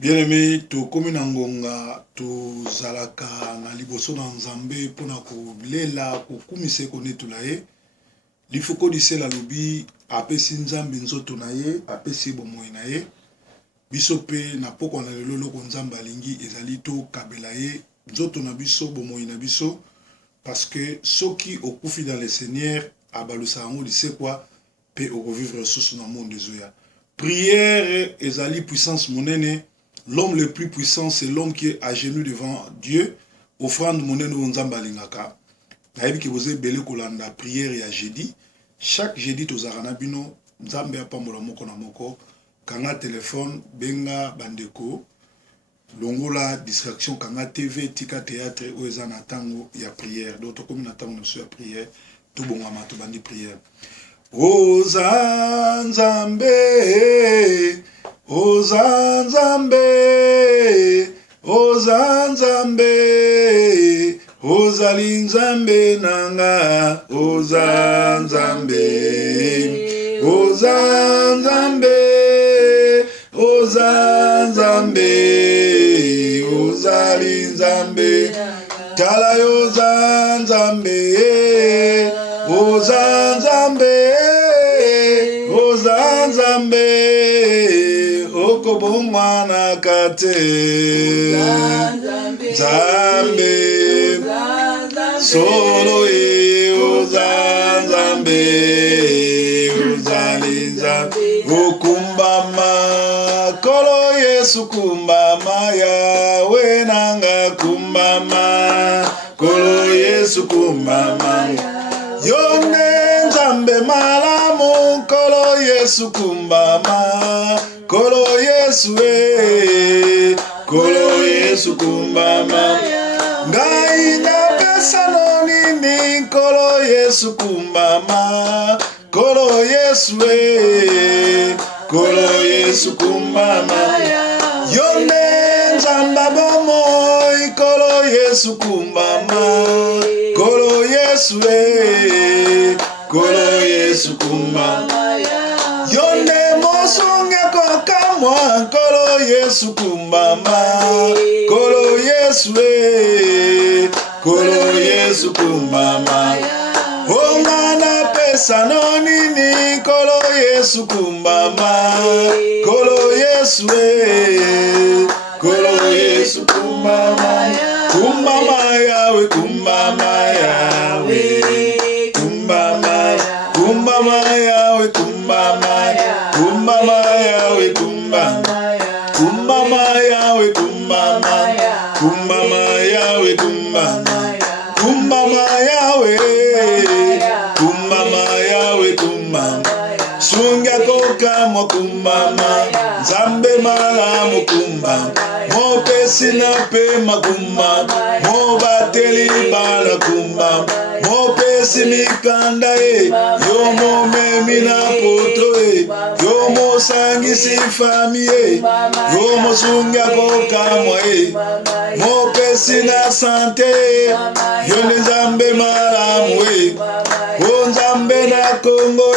Bien-aimé, to komi na ngonga to zalaka na liboso na nzambe pona ko lela ko kumise ko netula ye lifoko disela lobi apesi nzambe nzoto na ye apesi bomoi na ye biso pe na poko na lelo loko nzambe alingi ezali to kabela ye nzoto na biso bomoi na biso parce que soki okufi dans le Seigneur abalusa yango lisekwa pe okovivre sous na monde ezoya prière ezali puissance monene. L'homme le plus puissant, c'est l'homme qui est à genoux devant Dieu, offrande monene nzamba lingaka. Nayebi ki boze bele kolanda prière ya jeudi. Chaque jeudi tozarana bino nzambe apambola moko na moko. Kanga téléphone, benga bandeko. Longola distraction kanga TV, tika théâtre oeza na tango ya prière. Donc comme na tango na prière, tout bongama to bandi prière. Oza nzambe Oza nzambe Oza nzambe Ozali nzambe nanga Oza nzambe Oza nzambe Oza yoza nzambe ozali nzambe tala yoza nzambe oza nzambe okobongwa na kate nzambe solo oza nzambe ozali nzambe okumbama kolo Yesu kumbama yawe nanga kumbama kolo Yesu kumbama yone nzambe malamu kolo Yesu kumbama kolo Yesu kolo Yesu kumbama ngai napesa nonini kolo Yesu kumbama kolo Yesu kolo Yesu kumbama yone nzamba bomoi kolo Yesu kumbama kolo Yesu kolo Yesu kumbama yone mosunge kokamwa kolo Yesu kumbama kolo Yesu kolo Yesu kumbama ongana pesa nonini kolo Yesu kumbama kolo Yesu kolo Yesu kumbama kumbama yawe kumbama yawe kumbama kumbama yawe kumbama kumbama yawe kumbama kumbama yawe kumbama kumbama yawe kumbama kumbama yawe kumbama yawe kumbama sunga kokamwa kumbama nzambe malamu kumbama mopesi na pema kumbama mobateli bana kumbama mopesi mikanda yomo memi na poto yomo sangisi fami yomo sunga kokamwa mopesi na sante yone nzambe malamu nzambe na Kongo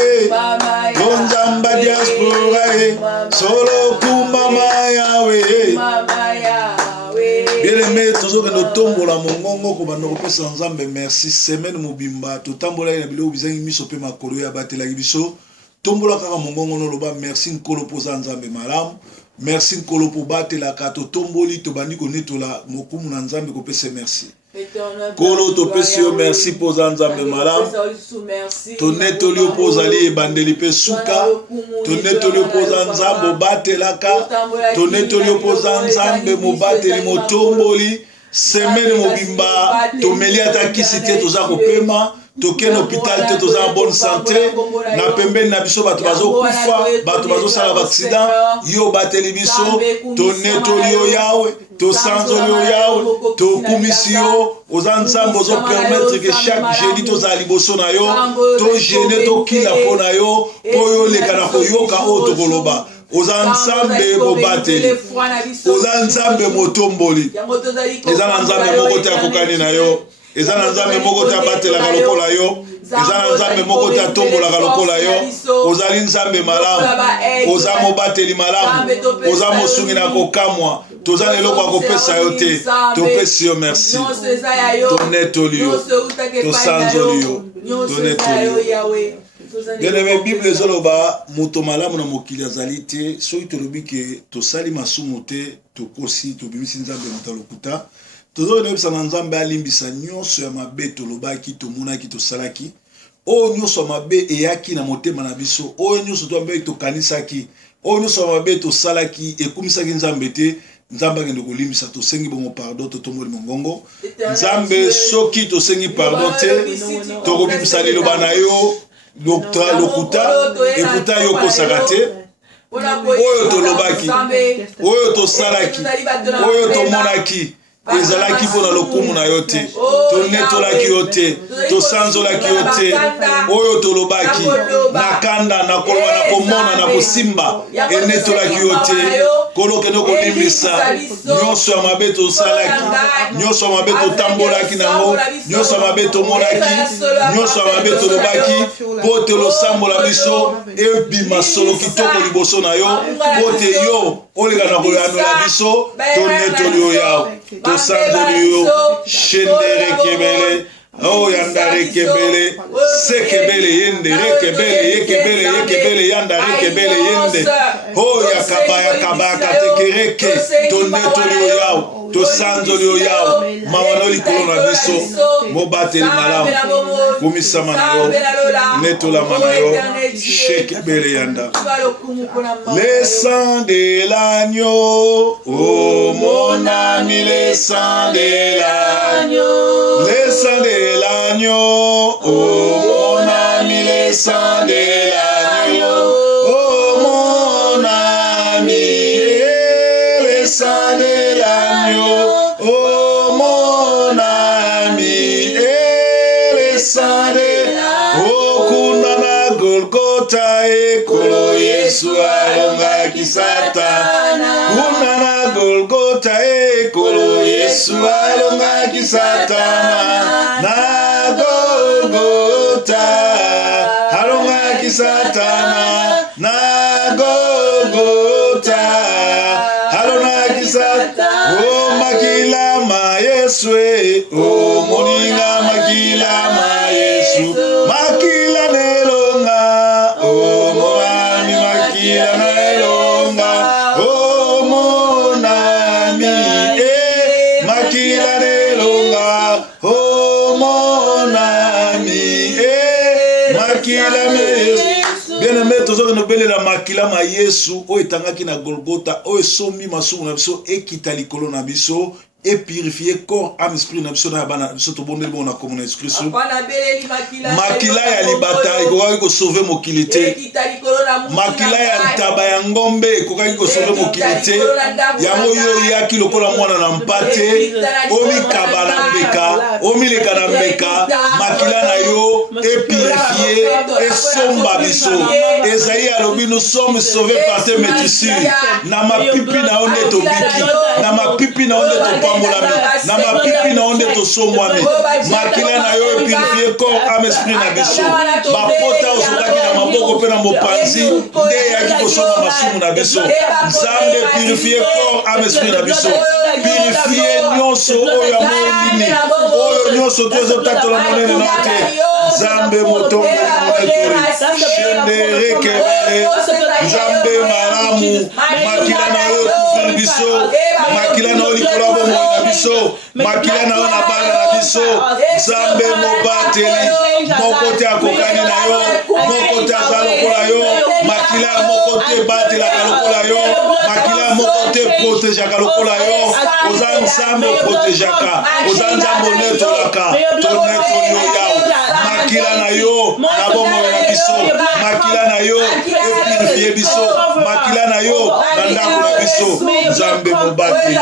nzambe diaspora solo kumbama yawe bien-aimé toujours no tombola mongongo ko bando kopesa nzambe merci semaine mobimba totambola na bilo bizangi miso pe makolo ya batela biso tombola kaka mongongo no loba merci nkolo poza nzambe malamu merci nkolo po batela ka to tomboli to bandi ko netola mokumu na nzambe ko pesa merci kolo to pesio merci poza nzambe malamu to netoli opoza li ebandeli pe suka to netoli opoza nzambe batelaka to netoli opoza nzambe mobateli motomboli semaine mobimba to meli atakisi te toza kopema token hôpital te toza en bonne santé na pembeni na biso bato bazokufa bato bazosala accident yo bateli biso to netoli yo yawe to sanzoli yo yawe to kumisi yo oza nzambe ozo permettre que chaque jeudi toza liboso na yo to gêner to kila po na yo po yo leka na koyoka oyo tokoloba oza nzambe bobateli oza nzambe motomboli eza na nzambe moko te akokani na yo eza na nzambe moko te abatelaka lokola yo eza na nzambe moko te atombolaka lokola yo ozali nzambe malamu oza mobateli malamu oza mosungi na kokamwa toza na eloko ya kopesa yo te topesi yo merci tonetoli yo tosanzoli yo tonetoli yo bien-aimé bible ezoloba moto malamu na mokili azali te soki tolobi ke tosali masumu te tokosi tobimisi nzambe moto lokuta tozokende yebisa na nzambe alimbisa nyonso ya mabe tolobaki tomonaki tosalaki oyo nyonso ya mabe eyaki na motema na biso oyo nyonso toambe tokanisaki oyo nyonso ya mabe tosalaki ekumisaki nzambe te nzambe akende kolimbisa tosengi bongo pardon totomboli mongongo nzambe soki tosengi pardon te tokobimisa liloba na yo lokuta ekuta yo kosaka te oyo tolobaki oyo tosalaki oyo tomonaki ezalaki mpona lokumu na yo te tonetolaki yo te tosanzolaki yo te oyo tolobaki na kanda na koloba na komona na kosimba enetolaki yo te kolo kende kolimbisa nyonso ya mabe tosalaki nyonso ya mabe totambolaki nango nyonso ya mabe tomonaki nyonso ya mabe tolobaki po te losambola biso ebima solo kitoko liboso na yo po te yo oleka na koyanola biso tonetoli yo yawo tosanzoli yo shendere kebele yandare kebele sekebele yende rekebele yekebele yekebele yandare kebele yende yakaba katekereke tonetoli yo yawo tosanzoli yo yawo mawana likolo na biso mobateli malamu kumisama na yo netolama na yo shekebele yanda. Le sang de l'agneau, oh mon ami, le sang de l'agneau, le sang de l'agneau, oh mon ami, le sang de l'agneau, oh mon ami, le sang de l'agneau, oh mon ami, le sang de l'agneau, kunana Golgotha ekolo Yesu alongaki Satana, kunana Golgotha ekolo Yesu alongaki Satana, na Golgotha alongaki Satana, na Golgotha alongaki Satana. Oh makila ma Yesu, oh moninga makila ma Yesu, makila nelonga, oh monami makila nelonga, oh monami makila nelonga, oh monami makila Yesu. Bien aimé, tozo no belela makila ma Yesu o etangaki na Golgotha o esomi masumu na biso ekita likolo na biso et purifier corps, âme, esprit, na biso na bana biso to bondeli bona comme na Jésus. Makila ya libata ikoka ko sauver mokilité. Makila ya ntaba ya ngombe ikoka ko sauver mokilité. Yango yo yaki lokola mwana na mpate, omi kabala mbeka, omi leka na mbeka, makila na yo et purifier et somba biso. Esaïe alobi nous sommes sauvés par tes métissures. Na mapipi na onde to biki, na mapipi na onde to na mapipi na onde to somwami makila na yo purifier corps âme esprit na biso bapota osokaki na maboko pe na mopanzi nde yaki kosoma masumu na biso nzambe purifier corps âme esprit na biso purifier nyonso oyo amolini oyo nyonso tozotatola monene na te nzambe motongo monetori shendere kebele nzambe malamu makila na yo tufili biso makila na yo likolo bomo na biso makila na yo na bana na biso nzambe mobateli moko te akokani na yo moko te aza lokola yo makila moko te batelaka lokola yo makila moko te protegeaka lokola yo oza nzambe oprotegeaka oza nzambe onetolaka tonetoli yo yawo makila na yo na bomoi na biso makila na yo epurifie biso makila na yo na ndako na biso nzambe mobateli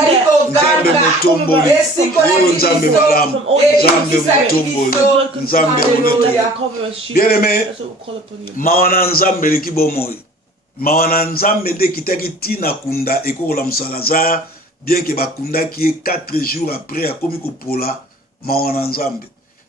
nzambe motomboli oyo nzambe malamu nzambe motomboli nzambe monetoli. Bien aimé, mawa na nzambe leki bomoi mawa na nzambe nde kitaki tina kunda ekokola mosala bien ke bakundaki ye 4 jours après akomi kopola mawa na nzambe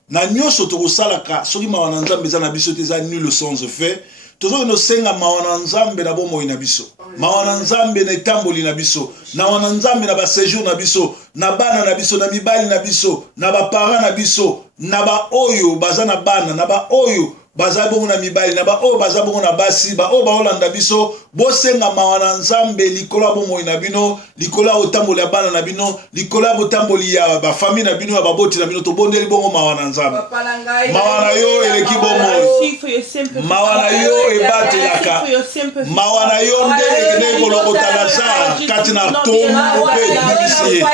na nyonso tokosalaka soki mawa na nzambe eza na biso te eza nul sans effet tozoki nosenga mawa na nzambe na bomoi na biso mawa na nzambe na etamboli na biso mawa na nzambe na baséjour na biso na bana na biso na mibali na biso na baparent na biso na baoyo baza na bana na baoyo baza bongo na mibali na baoyo baza bongo na basi baoyo baolanda biso bosenga mawa na nzambe likolo ya bomoi na bino likolo ya otamboli ya bana na bino likolo ya botamboli ya bafamille na bino ya baboti na bino tobondeli bongo mawa na nzambe mawa na yo eleki bomoi mawa na yo ebatelaka mawa na yo nde ekende kolokota Lazare kati na tombo mpe ebimisi ye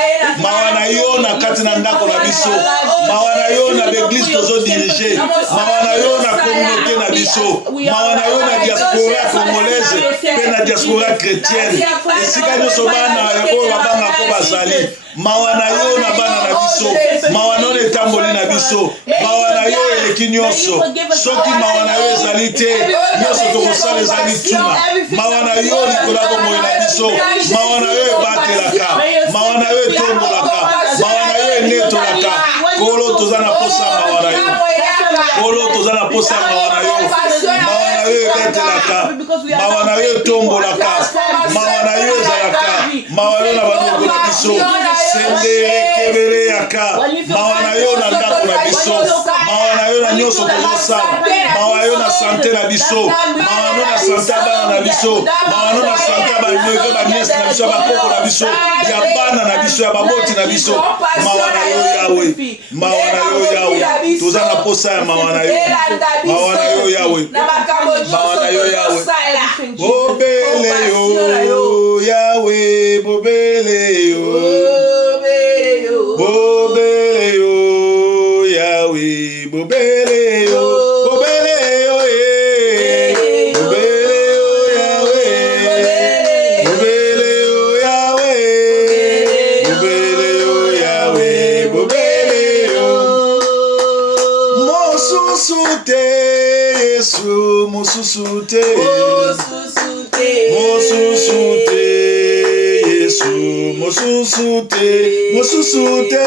mawa na yo na kati na ndako na biso mawa na yo na baeglise tozodirige mawa na yo na communauté na biso mawa na yo na diaspora congolaise pe na diaspora chrétienne esika nyonso bana oyo babangako bazali mawa na yo na bana na biso mawa no etamboli na biso mawa na yo eleki nyonso soki mawa na yo ezali te nyonso tokosala ezali tuna mawa na yo likolo ya bomoi na biso mawa na yo ebatelaka mawa na yo etombolaka mawa na yo enetolaka kolo toza na posa mawa na yo kolo toza na posa mawa na yo mawa na yo ebetelaka mawa na yo etombolaka mawa na yo ezalaka mawa yo na bandeko na biso sendere kebele yaka mawa na yo na ndako na biso mawa na yo na nyonso tozosala mawa yo na sante na biso mawa no na sante ya bana na biso mawa no na sante ya baneve baniese na biso ya bakoko na biso ya bana na biso ya baboti na biso mawa na yo yawe mawa na yo yawe toza na posa ya mawa na yo mawa na yo yawe mawa na yo yawe bobele yo yawe bobele yo bobele yo yawe bobele yo bobele yo bobele yo yawe bobele yo yawe bobele yo yawe bobele yo mosusu te Yesu mosusu te mosusu te Yesu mosusu te mosusu te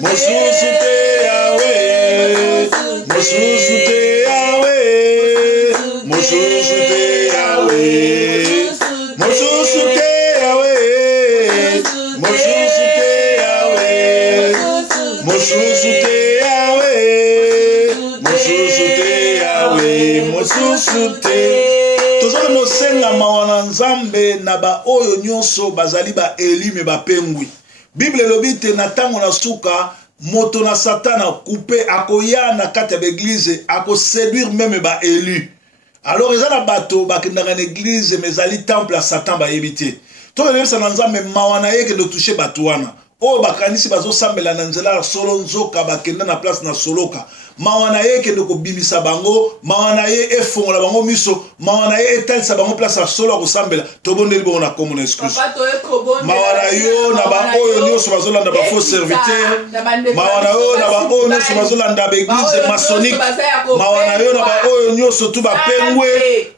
mosusu te Yahweh mosusu te Yahweh mosusu te Yahweh mosusu te Yahweh mosusu te Yahweh mosusu te Yahweh mosusu te Yahweh mosusu te tozala mosenga mawa na nzambe na ba oyo nyonso bazali ba eli me bapengwi Bible elobi te na ntango na suka moto na satana coupe akoya na kati ya l'église akoséduire même ba élu alors eza na bato bakendaka na église mais ezali temple ya satan bayebi te toyebisa na nzambe mawa na ye kende touche bato wana oyo bakanisi bazosambela na nzela ya solo nzoka bakenda na place na soloka mawa na ye kende kobimisa bango mawa na ye efongola bango miso mawa na ye etalisa bango place ya solo ya kosambela tobondeli bongo na kombo na excuse mawa na yo na baoyo nyonso bazolanda bafaux serviteur mawa na yo na baoyo nyonso bazolanda baeglise masonique mawa na yo na baoyo nyonso tu bapengwe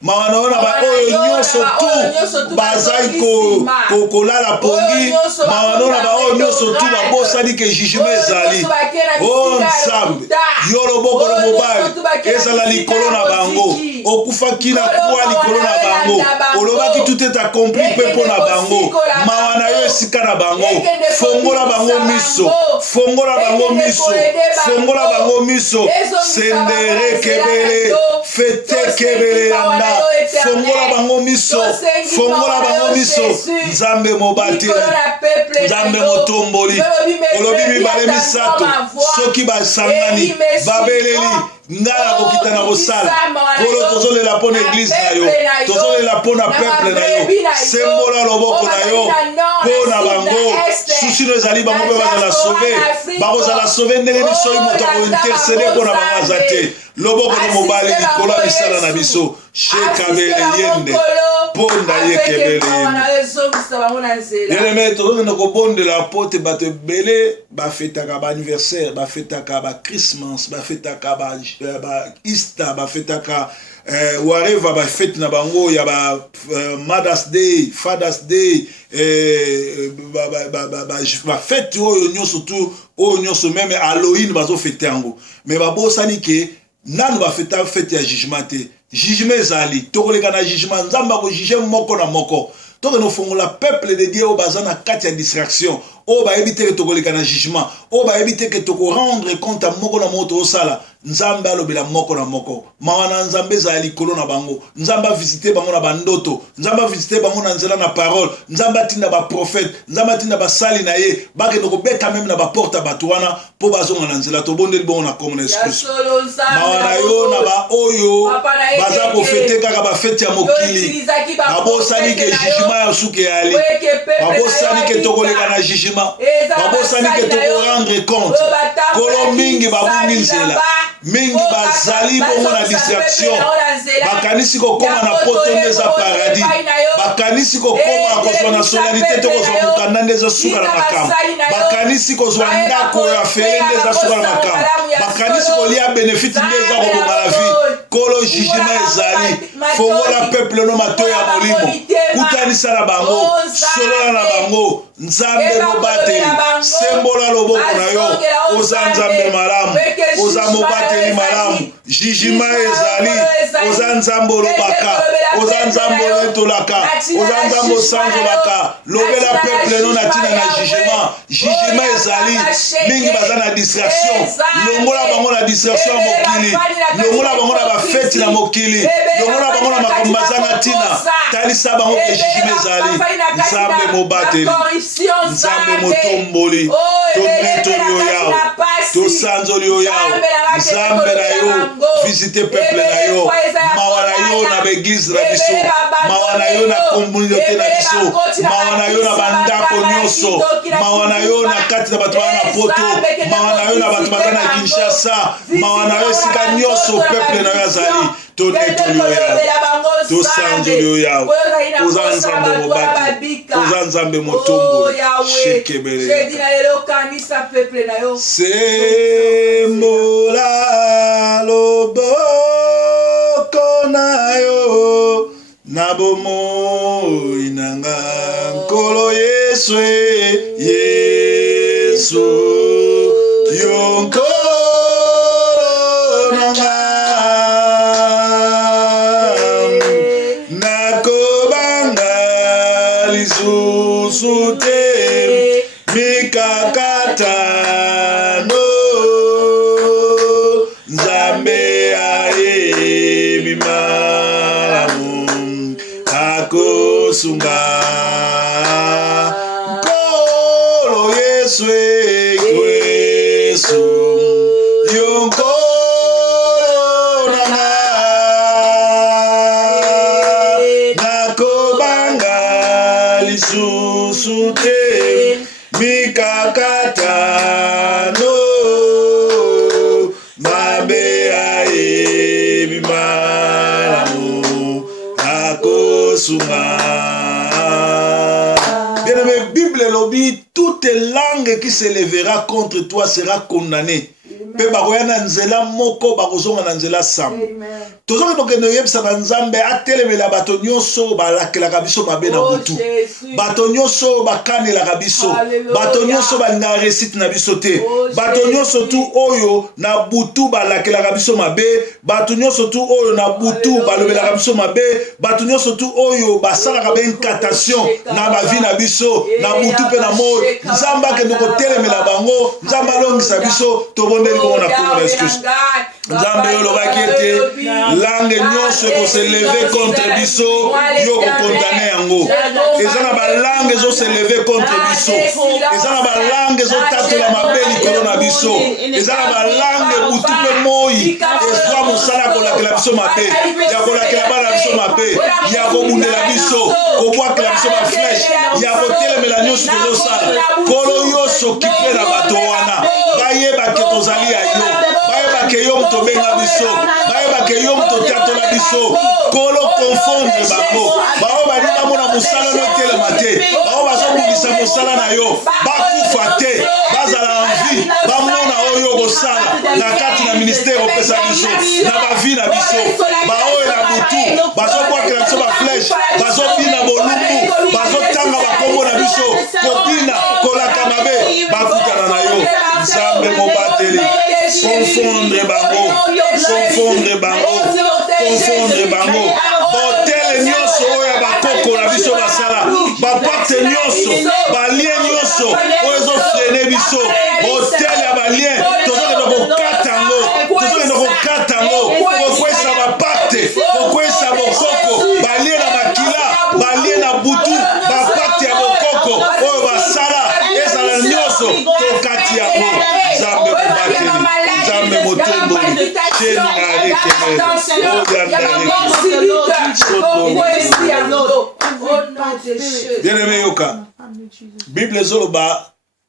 mawa na yo na baoyo nyonso tu bazali kolala pongi mawa na yo na baoyo nyonso tu babosani ke jugement ezali o nzambe yo loboko na mobali ezala likolo na bango okufaki na kwa likolo na bango olobaki tout est accompli mpe mpo na bango mawa na yo esika na bango fongola bango miso fongola bango miso fongola bango miso sendere kebele fete kebele yanda fongola bango miso fongola bango miso nzambe mobateli nzambe motomboli olobi mibale misato soki basangani babeleli ngala kokita na kosala kolo tozolela mpo na eglise na yo tozolela mpo na peuple na yo sembola loboko na yo mpo na bango susino ezali bango mpe bazala sauve bakozala sauve ndenge biso moto akointercede mpo na bango aza te loboko na mobali likolo ya misala na biso shekabele yende ponda yekebele yende tozokende kobondela po te bato ebele bafetaka baanniversaire bafetaka bachristmas bafetaka baista bafetaka whatever bafete na bango ya ba mothers day fathers day bafete oyo nyonso tu oyo nyonso meme halloween bazofete yango me babosani ke nanu bafeta fete ya jugement te jugement ezali tokoleka na jugement nzambe akojuge moko na moko tokende ofongola peuple de Dieu oyo baza na kati ya distraction oyo bayebi te ke tokoleka na jugement oyo bayebi te ke tokorendre compte ya moko na moko tozosala nzambe alobela moko na moko mawa na nzambe ezala likolo na bango nzambe avisite bango na bandoto nzambe avisite bango na nzela na parole nzambe atinda baprofete nzambe atinda basali na ye bakende kobeta meme na baporte ya bato wana mpo bazonga na nzela tobondeli bongo na komona excuse mawa na yo na baoyo baza kofete kaka bafete ya mokili babosani ke jugement ya suke yali babosani ke tokoleka na jugement jugement babosani ke tokorendre compte kolo mingi babungisela mingi bazali bongo na distraction bakanisi kokoma na poto ndeza paradis bakanisi kokoma kozwa nationalité to kozwa mokanda ndeza suka na makambo bakanisi kozwa ndako ya fele ndeza suka na makambo bakanisi kolia bénéfice ndeza koboma la vie kolo jugement ezali fongola peuple no matoya ya molimo kutanisa na bango solola na bango nzambe mobateli sembola loboko na yo oza nzambe malamu oza mobateli malamu jugement ezali oza nzambe olobaka oza nzambe oletolaka oza nzambe osanzolaka lobela peuple no na ntina na jugement ezali mingi baza na distraction longola bango na distraction ya mokili longola bango na bafeti na mokili longola bango na makambo baza na ntina talisa bango ke jugement ezali nzambe mobateli nzambe motomboli tonetoli oyo yawo tosanzoli oyo yawo nzambe na yo visite peuple na yo mawa na yo na baeglise na biso mawa na yo na communauté na biso mawa na yo na bandako nyonso mawa na yo na kati na bato baza na poto mawa na yo na bato baza na Kinshasa mawa na yo esika nyonso peuple na yo azali tonetoli oyo yawo tosanzoli oyo yawo oza nzambe mobati oza nzambe motomboli shekebele sembola loboko na yo na bomoi nanga nkolo Yesu Yesu yo nkolo nanga nakobanga lisusu te mikakata no nzambe ayebi malamu akosunga nkolo Yesu Yesu yo nkolo nanga nakobanga lisusu te mikakata no mabe ayebi malamu akosunga. Bien-aimé, Bible lobby, toute langue qui se lèvera contre toi sera condamnée. Pe bakoya na nzela moko bakozonga na nzela sam. Tozoki tokende yebisa na nzambe atelemela bato nyonso balakelaka biso mabe na butu. Bato nyonso bakanelaka biso. Bato nyonso balinga resite na biso te. Bato nyonso tu oyo na butu balakelaka biso mabe. Bato nyonso tu oyo na butu balobelaka biso mabe. Bato nyonso tu oyo basalaka ba incantation na bavi na biso na butu pe na moi. Nzambe akende kotelemela bango, nzambe alongisa biso tobondeli bongo na kombo na Yesu. Nzambe olobaki ete langue nyonso ekose leve contre biso yo kokondane yango. Eza na balangue ezose leve contre biso. Eza na balangue ezotatola mabe likolo na biso. Eza na balangue butu mpe moi ezwa mosala kolakela biso mabe, ya kolakela bana biso mabe, ya kobundela biso, kobwakela biso bafleshe, ya kotelemela nyonso tozosala. Kolo yo soki mpe na bato wana bayebake tozali ya yo, bayebake yo motobenga biso, bayebake yo mototatola biso. Kolo confondre bango bao balinga mona mosala notelema te, bao bazobungisa mosala na yo bakufa te, bazala envie bamona oyo kosala na kati na ministère opesa biso na bavi na biso. Baoyo na butu bazobwakela biso bafleshe, bazobina bolumbu, bazotanga bakombo na biso kobina kolaka mabe, bakutana na yo. Nzambe mobateli confondre bango, confondre bango, confondre bango. Botele nyonso oyo bakoko na biso basala, baparte nyonso, balie nyonso oyo ezofrene biso, botele ya balie tozokende kokata yango, tozokende kokata yango, kokwesa baparte, kokwesa bokoko, balie na makila, balie na butu, baparte ya bokoko oyo basala ezala nyonso tokati yango. Nzambe mobateli, Nzambe motomboli, bien-aimé yoka, Bible zoloba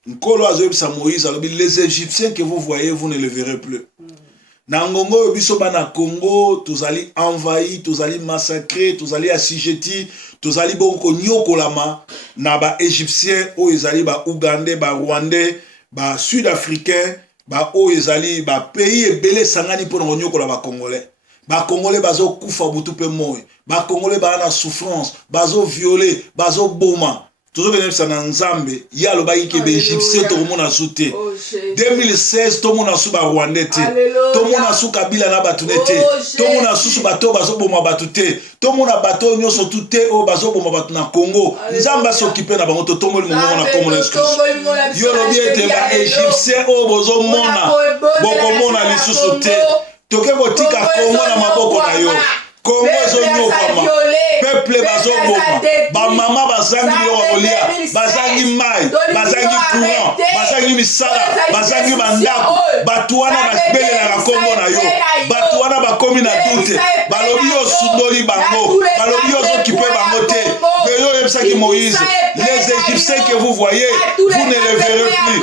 Nkolo azoyebisa Moïse alobi les Égyptiens que vous voyez vous ne les verrez plus. Na ngongo biso bana Congo tozali envahi, tozali massacré, tozali assujetti, tozali bonko nyokolama na ba Égyptiens o ezali ba Ougandais, ba Rwandais, ba Sud-Africains, ba o ezali ba pays ebele sangani pona nyokola ba Congolais. Ba Congolais bazo kufa butu pe moy. Ba Congolais ba na souffrance, bazo violer, bazo boma. Toujours venir ça dans Nzambe, il y a le bail qui est égyptien, tout le monde a sauté. 2016, tout le monde a sous Rwandais, tout le monde a sous Kabila na batunete, tout le monde a sous bateau bazo boma batute, tout le monde a bateau nyo so tout au bazo boma bat na Congo. Nzamba s'occuper na bango tout le monde na Congo na yo lo bien te ba égyptien o bozo mona, boko mona li sous sauté. Toke botika Congo na maboko na yo. Congo zo nyokama. Peuple bazo boma. Ba mama bazangi yo olia, bazangi mai, bazangi courant, bazangi misala, bazangi bandako, batuana bakbele na Congo na yo. Batuana bakomi na dute, balobi yo sudoli bango, balobi yo zo kipe bango te. Mais yo yebsaki Moïse, les Égyptiens que vous voyez, vous ne les verrez plus.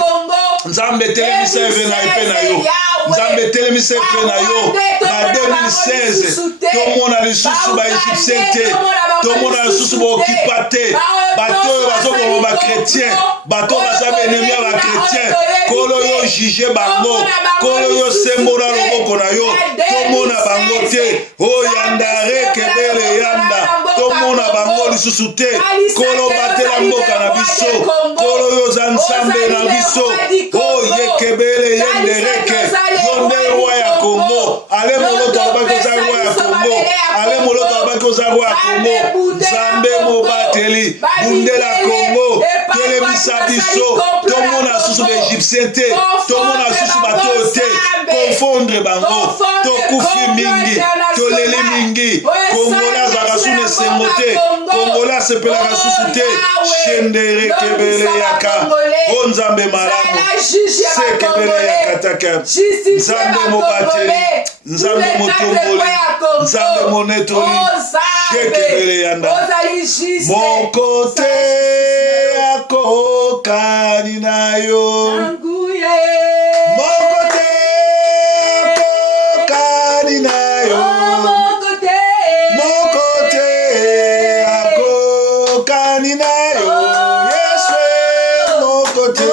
Nzambe telemisa evena epena yo. Nzambe telemisa epena yo. Na 2016, tout monde a lisusu ba Égyptien te. Tout le monde a lisusu ba occupate. Bato bazo ko ba chrétien, bato baza ennemi ba chrétien. Kolo yo juger bango, kolo yo sembola loboko na yo. Tout le monde a bango te. O yandare kebele yanda. Tout le monde a bango lisusu te. Kolo batela mboka na biso. Kolo yo zansambe na biso. Oh, yekebele yendereke, yonde roi ya Congo. Ale moloto abakoza roi ya Congo. Ale moloto abakoza roi ya Congo. Zambe mobateli, bundela Congo. Telemisa biso, tout le monde a sous l'Égyptien te, tout le monde a sous bateau te. Confondre bango, tokufi mingi, toleli mingi. Congola zakasune semote, Congola sepela kasusu te. Shendere kebele yaka, onzambe malamu. Sekebele yakataka, nzambe mobateli, nzambe motomboli, nzambe monetoli, shekebele yanda. Mon côté akokani na yo. Mon côté akokani na yo. Mon côté akokani na yo. Yes, mon côté.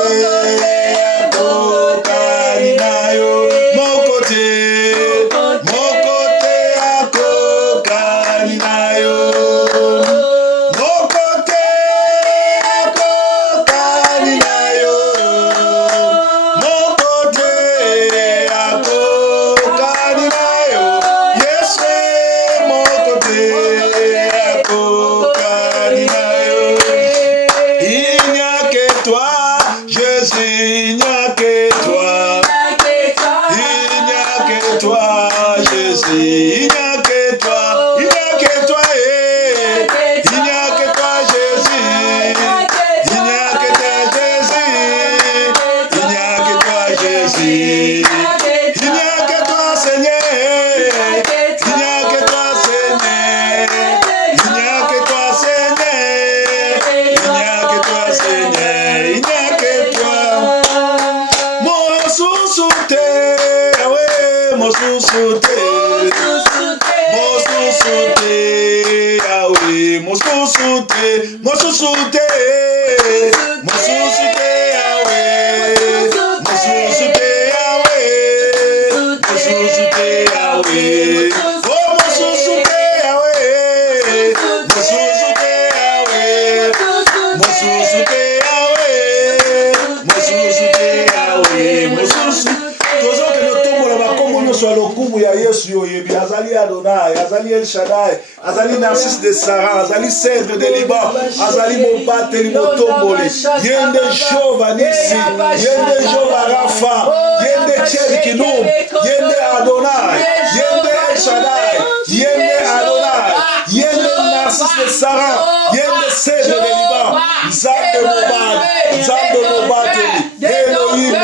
Azali Adonai, Azali El Shaddai, Azali Narcisse de Sarah, Azali Cèdre de Liban, Azali Mobateli Motombole, Yende Jova Nissi, Yende Jova Rafa, Yende Tchelikinum, Yende Adonai, Yende El Shaddai, Yende Adonai, Yende Narcisse de Sarah, Yende Cèdre de Liban, Zambe Mobat, Zambe Mobateli, Elohim,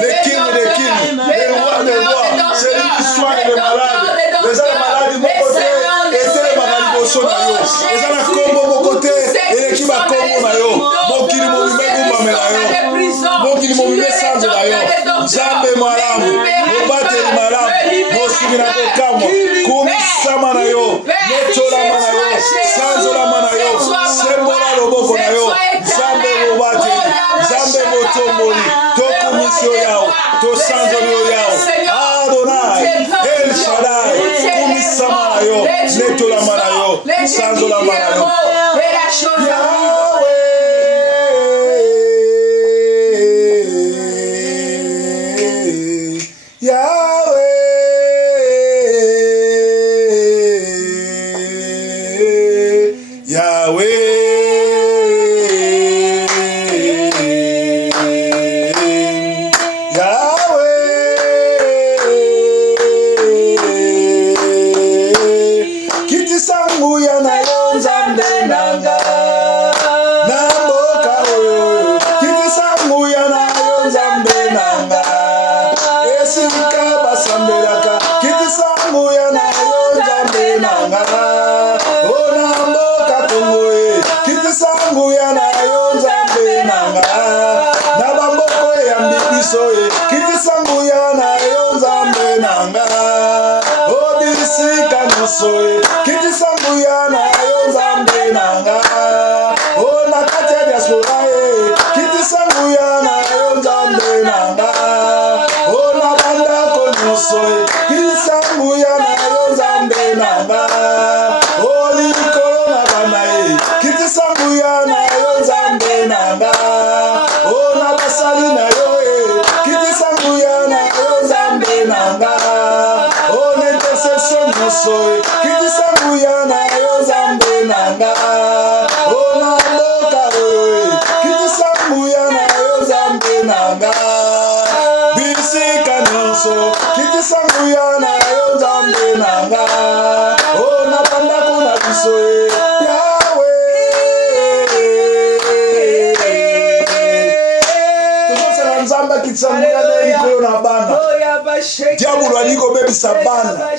le King des Kings, le Roi des Rois, celui qui soigne les malades. Les malades mon côté, et les malades au son na yo. Les Kombo mon côté, et l'équipe à Kombo na yo. Mon kili mon bimé gumba me na yo. Mon Nzambe malamu, mobateli malamu, mosuki na kokamwa, kumisama na yo, netolama na yo, sanzolama na yo, sembola loboko na yo, Nzambe mobateli, Nzambe motomboli, tokumisio yao, tosanzoli yo yao, Adonai, El Shaddai, kumisama na yo, netolama na yo, sanzolama na yo. Diabolo aliko bebisa bana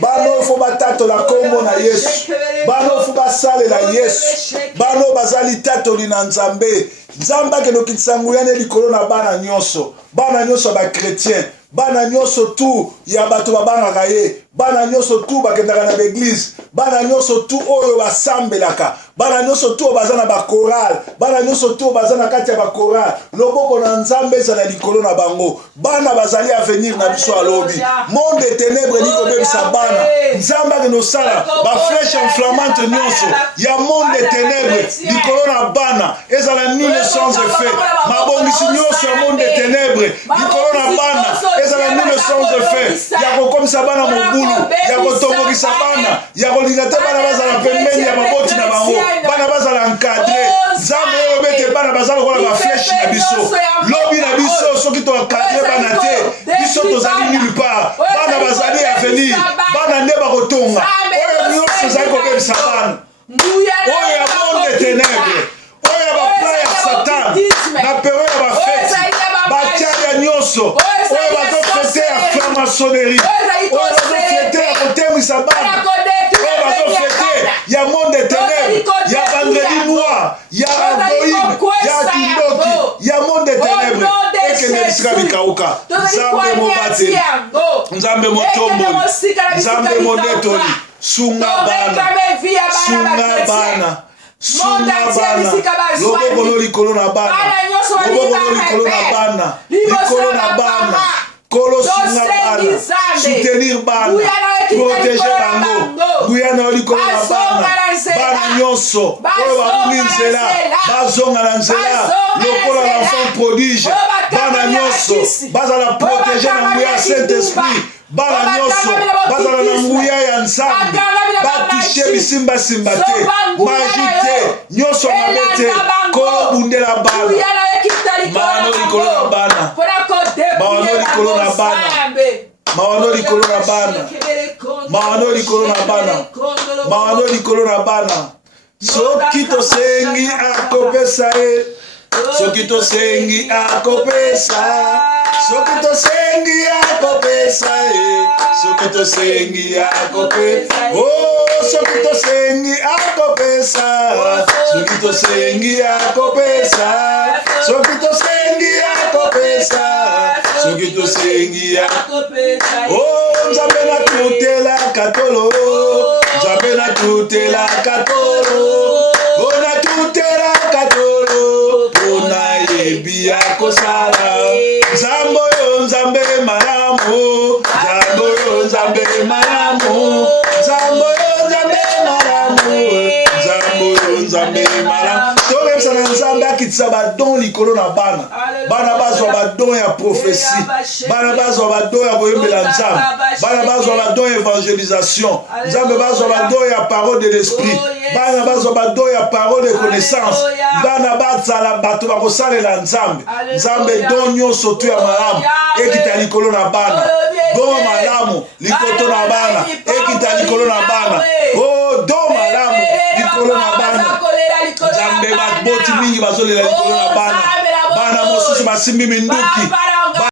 bano fo batato la kombo na Yesu bano fo basale la Yesu bano bazali tato lina Nzambe Nzamba ke no kitsamuyane likolo na bana nyonso ba chrétien bana nyonso tu ya bato babanga ye bana nyonso tu bakendaka na l'église bana nyonso tu oyo basambelaka bana nyonso tu bazana ba choral bana nyonso tu bazana kati ya ba choral loboko na Nzambe za likolo na bango bana bazali avenir na biso alobi monde des ténèbres liko bebisa bana Nzamba ke no sala ba flèche inflammante nyonso ya monde des ténèbres likolo na bana ezala nul sans effet mabongisi nyonso ya monde des ténèbres likolo na bana ezala nul sans effet ya kokomisa bana mobulu ya kotombokisa bana ya kolinga te bana bazala pembeni ya maboti na bango bana bazala encadré Nzambe oyo bete bana bazala kola ba flèche na biso lobi na biso soki to encadré bana te biso tozali nulle part bana bazali avenir bana nde bakotonga oyo nyonso ezali kobebisa bana oyo ya monde des ténèbres oyo ya baplan ya Satan na période ya bafeti batiaya nyonso oyo bazofete ya franc-maçonnerie oyo bazofete ya kotemwisa bana oyo bazofete ya monde des ténèbres ya vendredi noir ya Halloween ya kindoki ya monde des ténèbres ekende bisika bikauka Nzambe mobateli Nzambe motomboli Nzambe monetoli sunga bana loboko no likolo na bana likolo na bana kolo sunga bana soutenir bana protéger bango nguya na likolo na bana nyonso oyo babungi nzela bazonga na nzela lokola l'enfant prodige bana nyonso bazala protéger na nguya Saint-Esprit bana nyonso bazala na nguya ya Nzambe batushe bisimbasimba te magie te nyonso mabe te kolo bundela bana mawano likolo na bana mawano likolo na bana mawano likolo na bana mawano likolo na bana mawano likolo na bana soki tosengi akopesa ye soki tosengi akopesa soki tosengi akopesa soki tosengi akopesa soki tosengi akopesa soki tosengi akopesa soki tosengi akopesa soki tosengi akopesa nzambe natutela katolo nzambe natutela katolo natutela katolo pona yebi akosala nzambe oyo nzambe malamu nzambe oyo nzambe malamu nzambe oyo nzambe malamu nzambe oyo nzambe malamu toyebisa na nzambe akitisa badon likolo na bana bana bazwa badon ya prophétie bana bazwa badon ya koyembela nzambe bana bazwa badon ya évangélisation nzambe bazwa badon ya parole de l'esprit bana bazwa badon ya parole de connaissance bana bazala bato bakosalela nzambe nzambe don nyonso to ya malamu ekita likolo na bana don malamu likolo na bana ekita likolo na bana don malamu likolo na bana nzambe baboti mingi bazolela likolo na bana bana mosusu basimbi minduki